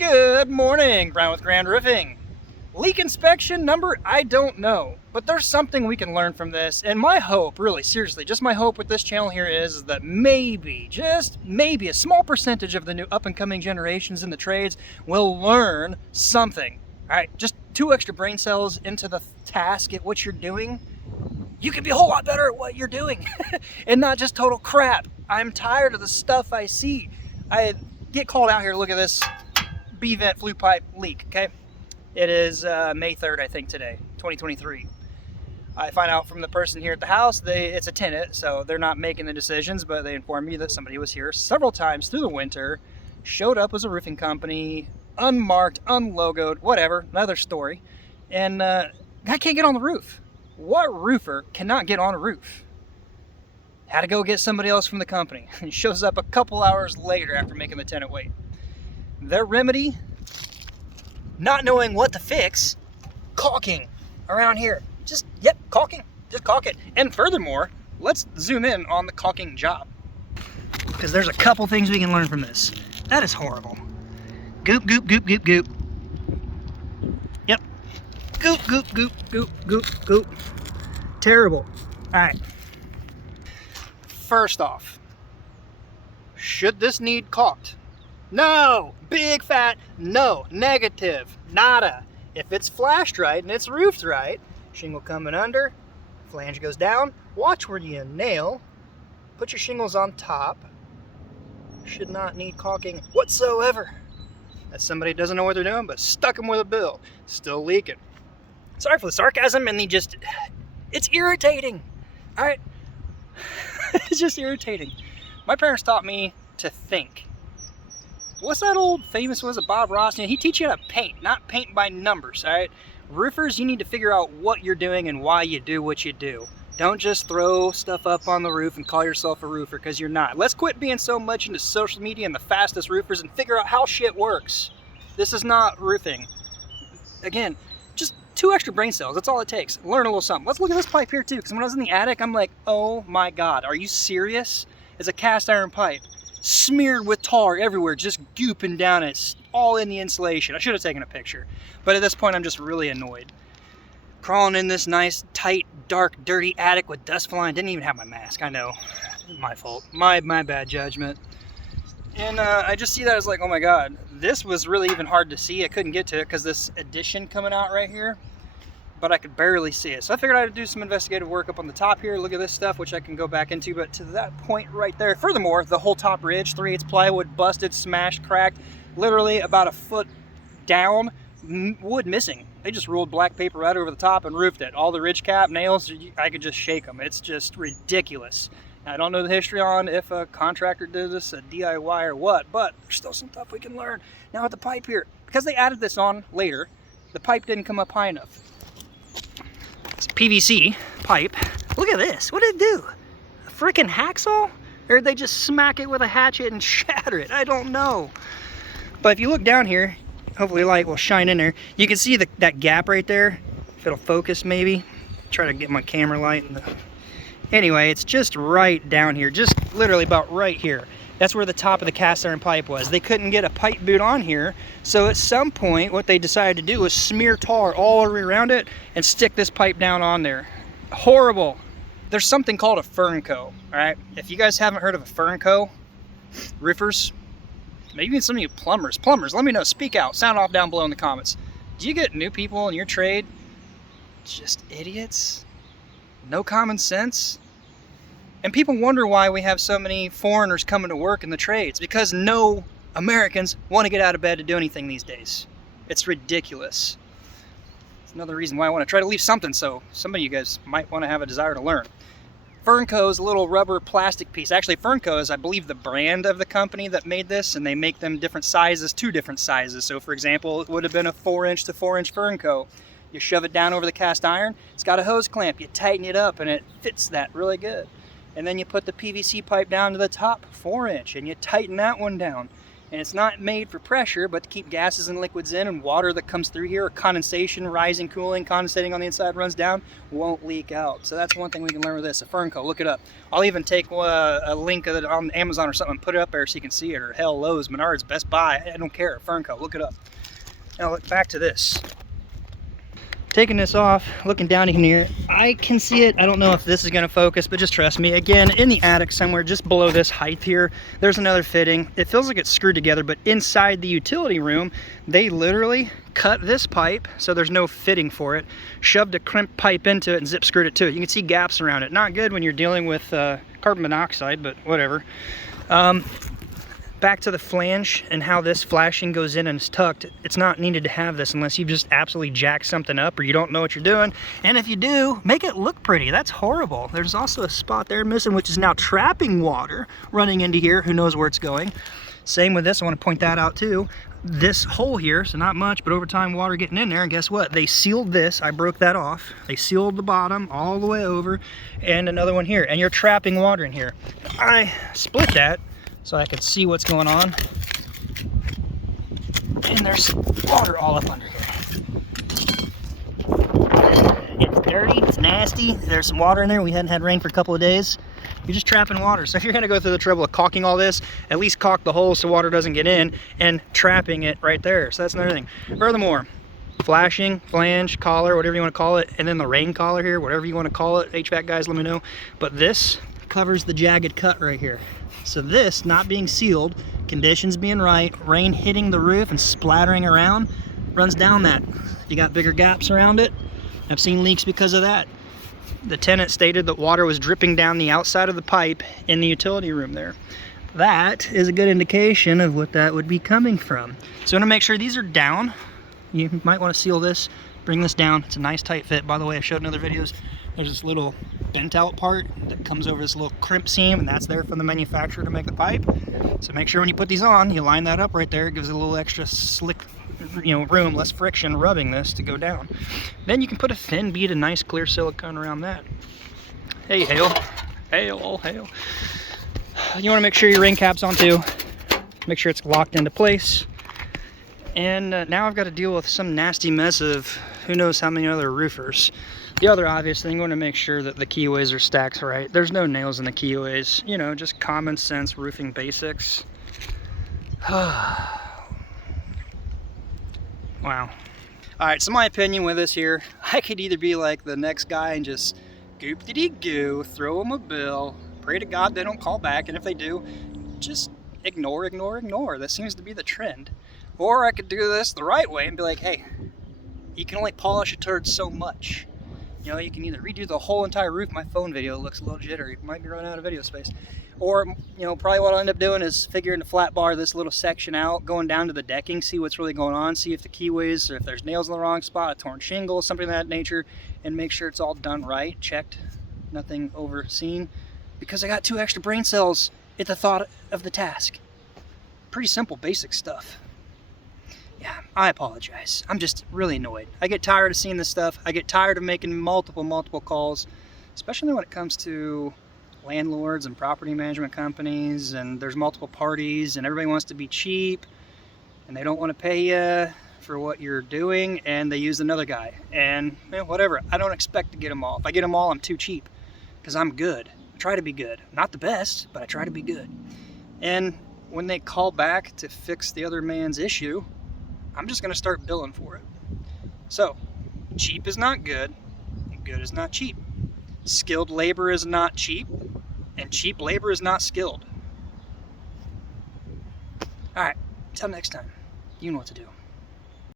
Good morning, Brown with Grand Roofing. Leak inspection number, I don't know, but there's something we can learn from this. And my hope, really, seriously, just my hope with this channel here is that maybe, just maybe, a small percentage of the new up-and-coming generations in the trades will learn something. All right, just 2 extra brain cells into the task at what you're doing. You can be a whole lot better at what you're doing and not just total crap. I'm tired of the stuff I see. I get called out here, look at this B-vent flue pipe leak, okay? It is May 3rd, I think, today, 2023. I find out from the person here at the house, it's a tenant, so they're not making the decisions, but they informed me that somebody was here several times through the winter, showed up as a roofing company, unmarked, unlogoed, whatever, another story, and guy can't get on the roof. What roofer cannot get on a roof? Had to go get somebody else from the company. He shows up a couple hours later after making the tenant wait. Their remedy, not knowing what to fix, caulking around here. Caulking, just caulk it. And furthermore, let's zoom in on the caulking job, because there's a couple things we can learn from this. That is horrible. Goop, goop, goop, goop, goop. Yep. Goop, goop, goop, goop, goop, goop. Terrible. All right. First off, should this need caulked? No. Big fat no. Negative. Nada. If it's flashed right and it's roofed right, shingle coming under, flange goes down, watch where you nail, put your shingles on top. Should not need caulking whatsoever. That somebody doesn't know what they're doing, but stuck them with a bill. Still leaking. Sorry for the sarcasm, and it's irritating. All right. It's just irritating. My parents taught me to think. What's that old famous, was it Bob Ross? He teach you how to paint, not paint by numbers, all right? Roofers, you need to figure out what you're doing and why you do what you do. Don't just throw stuff up on the roof and call yourself a roofer, because you're not. Let's quit being so much into social media and the fastest roofers and figure out how shit works. This is not roofing. Again, just 2 extra brain cells, that's all it takes. Learn a little something. Let's look at this pipe here too, because when I was in the attic, I'm like, oh my God, are you serious? It's a cast iron pipe, smeared with tar everywhere, just gooping down. It's all in the insulation. I should have taken a picture, but at this point I'm just really annoyed. Crawling in this nice, tight, dark, dirty attic with dust flying. Didn't even have my mask, I know. My fault, my bad judgment. And I just see that as like, oh my God, this was really even hard to see. I couldn't get to it because this addition coming out right here, but I could barely see it. So I figured I'd do some investigative work up on the top here. Look at this stuff, which I can go back into, but to that point right there. Furthermore, the whole top ridge, 3/8 plywood, busted, smashed, cracked, literally about a foot down, wood missing. They just rolled black paper right over the top and roofed it. All the ridge cap nails, I could just shake them. It's just ridiculous. I don't know the history on if a contractor did this, a DIY or what, but there's still some stuff we can learn. Now with the pipe here, because they added this on later, the pipe didn't come up high enough. It's PVC pipe. Look at this. What did it do? A freaking hacksaw? Or did they just smack it with a hatchet and shatter it? I don't know. But if you look down here, hopefully light will shine in there. You can see that gap right there. If it'll focus maybe. Try to get my camera light. Anyway, it's just right down here. Just literally about right here. That's where the top of the cast iron pipe was. They couldn't get a pipe boot on here. So at some point, what they decided to do was smear tar all around it and stick this pipe down on there. Horrible. There's something called a Fernco, all right? If you guys haven't heard of a Fernco, roofers, maybe even some of you plumbers, let me know, speak out, sound off down below in the comments. Do you get new people in your trade? Just idiots? No common sense? And people wonder why we have so many foreigners coming to work in the trades, because no Americans want to get out of bed to do anything these days. It's ridiculous. It's another reason why I want to try to leave something, so some of you guys might want to have a desire to learn. Fernco is a little rubber plastic piece. Actually, Fernco is, I believe, the brand of the company that made this, and they make them different sizes, 2 different sizes. So for example, it would have been a 4-inch to 4-inch Fernco. You shove it down over the cast iron, it's got a hose clamp, you tighten it up and it fits that really good. And then you put the PVC pipe down to the top, 4-inch, and you tighten that one down. And it's not made for pressure, but to keep gases and liquids in, and water that comes through here, or condensation, rising, cooling, condensating on the inside, runs down, won't leak out. So that's one thing we can learn with this, a fern coat. Look it up. I'll even take a link of it on Amazon or something and put it up there so you can see it, or hell, Lowe's, Menards, Best Buy, I don't care, fern coat, look it up. Now look back to this. Taking this off, looking down in here, I can see it. I don't know if this is going to focus, but just trust me. Again, in the attic somewhere, just below this height here, there's another fitting. It feels like it's screwed together, but inside the utility room, they literally cut this pipe, so there's no fitting for it, shoved a crimp pipe into it and zip screwed it to it. You can see gaps around it. Not good when you're dealing with carbon monoxide, but whatever. Back to the flange and how this flashing goes in and is tucked. It's not needed to have this unless you just absolutely jack something up or you don't know what you're doing. And if you do, make it look pretty. That's horrible. There's also a spot there missing, which is now trapping water running into here. Who knows where it's going? Same with this. I want to point that out too. This hole here, so not much, but over time water getting in there, and guess what? They sealed this. I broke that off. They sealed the bottom all the way over, and another one here, and you're trapping water in here. I split that so I could see what's going on. And there's water all up under here. It's dirty, it's nasty. There's some water in there. We hadn't had rain for a couple of days. You're just trapping water. So if you're gonna go through the trouble of caulking all this, at least caulk the hole so water doesn't get in, and trapping it right there. So that's another thing. Furthermore, flashing, flange, collar, whatever you wanna call it, and then the rain collar here, whatever you wanna call it. HVAC guys, let me know. But this covers the jagged cut right here. So this not being sealed, conditions being right, rain hitting the roof and splattering around, runs down that. You got bigger gaps around it. I've seen leaks because of that. The tenant stated that water was dripping down the outside of the pipe in the utility room there. That is a good indication of what that would be coming from. So I'm gonna make sure these are down. You might want to seal this, bring this down. It's a nice tight fit. By the way, I showed in other videos, there's this little bent out part that comes over this little crimp seam, and that's there from the manufacturer to make the pipe. So make sure when you put these on, you line that up right there. It gives it a little extra slick, room, less friction rubbing this to go down. Then you can put a thin bead of nice clear silicone around that. Hey, hail. Hail, hail. You want to make sure your rain cap's on too. Make sure it's locked into place. And now I've got to deal with some nasty mess of who knows how many other roofers. The other obvious thing, I want to make sure that the keyways are stacked right. There's no nails in the keyways. Just common sense roofing basics. Wow. Alright, so my opinion with this here, I could either be like the next guy and just goop-de-dee-goo, throw them a bill, pray to God they don't call back, and if they do, just ignore. That seems to be the trend. Or I could do this the right way and be like, hey, you can only polish a turd so much. You can either redo the whole entire roof. My phone video looks a little jittery. Might be running out of video space. Or, probably what I'll end up doing is figuring to flat bar this little section out, going down to the decking, see what's really going on, see if the keyways, or if there's nails in the wrong spot, a torn shingle, something of that nature, and make sure it's all done right, checked, nothing overseen. Because I got 2 extra brain cells at the thought of the task. Pretty simple, basic stuff. Yeah, I apologize. I'm just really annoyed. I get tired of seeing this stuff. I get tired of making multiple calls, especially when it comes to landlords and property management companies, and there's multiple parties, and everybody wants to be cheap, and they don't want to pay you for what you're doing, and they use another guy. And whatever. I don't expect to get them all. If I get them all, I'm too cheap, because I'm good. I try to be good. Not the best, but I try to be good. And when they call back to fix the other man's issue, I'm just going to start billing for it. So, cheap is not good, and good is not cheap. Skilled labor is not cheap, and cheap labor is not skilled. Alright, until next time, you know what to do.